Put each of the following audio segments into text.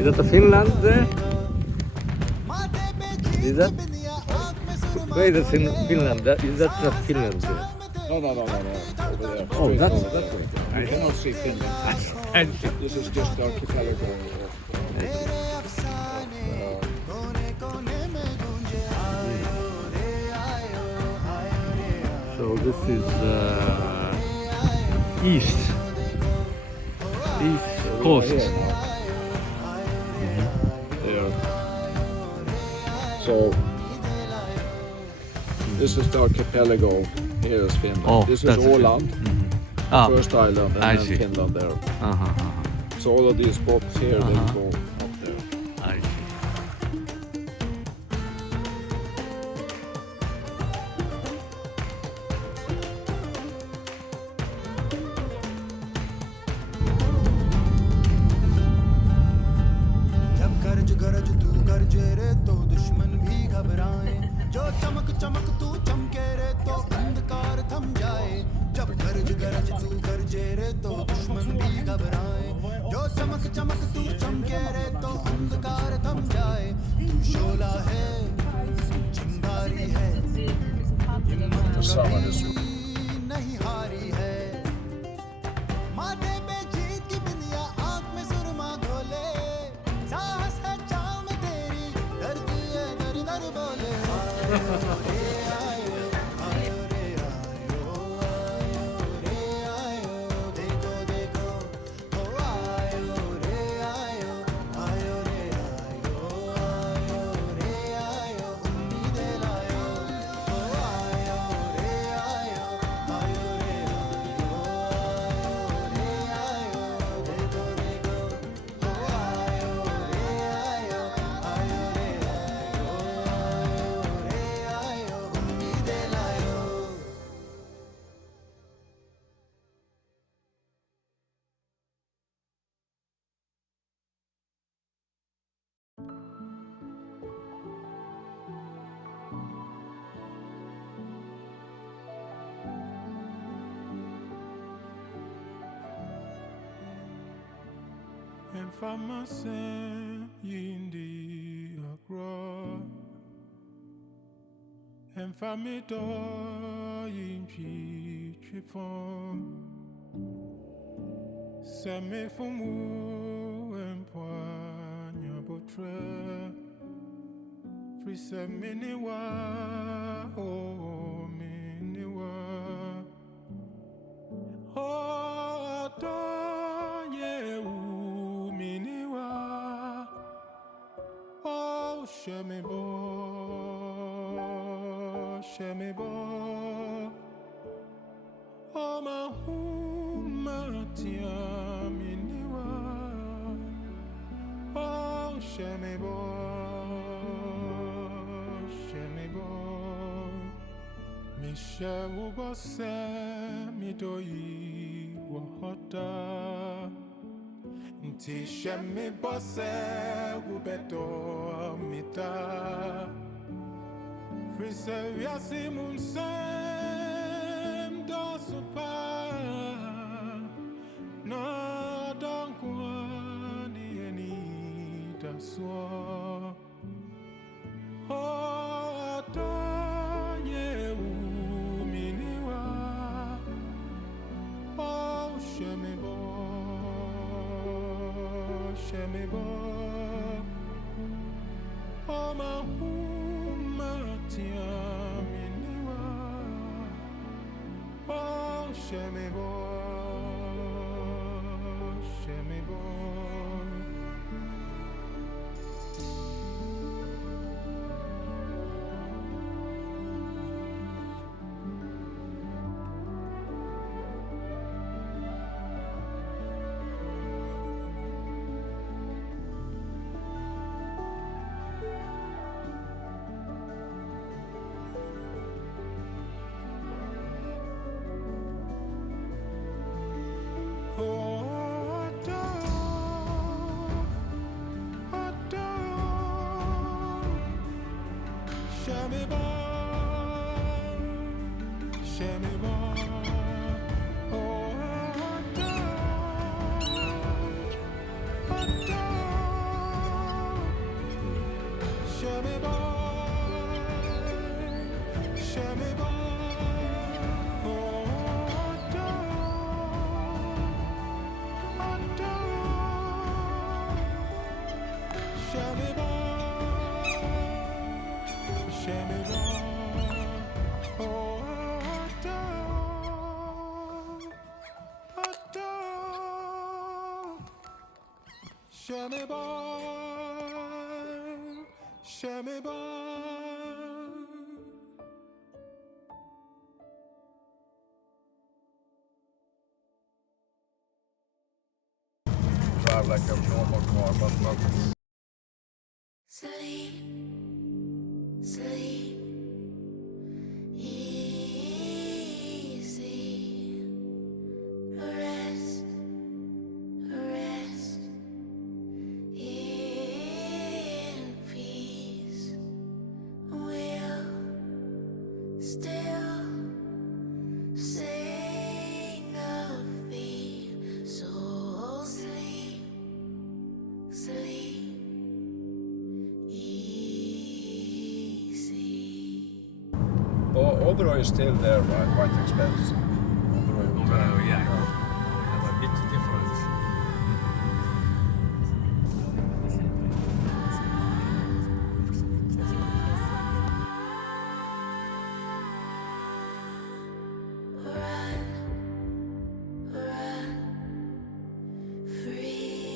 Is that Finland there? Is that? Where is Finland? Is that not Finland there? No. Over there. Oh, that's over that's there. right. You cannot see Finland. This is just the archipelago. So this is east coast. Here now. There. So this is the archipelago. Here is Finland. Oh, this is that's Åland, Ah, first island, and I then see. Finland there. uh-huh. So all of these boats here, they Uh-huh. go up there. I see. जब गरज गरज तू गरजे रे तो दुश्मन भी घबराए जो चमक चमक तू चमके रे तो अंधकार थम जाए जब गरज गरज तू गरजे रे तो दुश्मन भी घबराए जो चमक चमक तू चमके रे तो अंधकार थम जाए तू शोला है चिंगारी है हिम्मत Summer is नहीं हारी है माथे पे जीत की बिंदिया आंख में सुरमा घोले साहस है चाव में तेरी दर्द ये दर दर बोले आयो रे आयो आयो रे आयो आयो रे आयो देखो देखो ओ आयो रे आयो आयो रे आयो आयो रे आयो उम्मीदें लायो ओ आयो रे आयो आयो रे आयो आयो रे आयो देखो देखो ओ आयो रे आयो आयो रे आयो आयो रे आयो उम्मीदें लायो En farmacen yindi akro En famito yimchi chifon Same fumu en poanya botre Frise miniwa oh miniwa Oh adonye u miniwa Oh sheme bo Oh mahuma tia miniwa Oh sheme bo Misha ubose midoi wahota Nti sheme bose ubedo mita Frise vyasi mumsem do supa Na donkwa ni eni da so Oh adonye u miniwa Oh sheme bo Oh mahuma tia miniwa Oh sheme bo Drive like a normal car, but not. Sleep, sleep, easy. Rest, rest in peace. We'll still sing of thee. So sleep, sleep. Overall is still there, right? Quite expensive. Overall, Yeah, have a bit different. Run, run freely.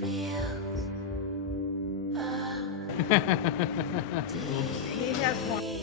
Fields of He has one.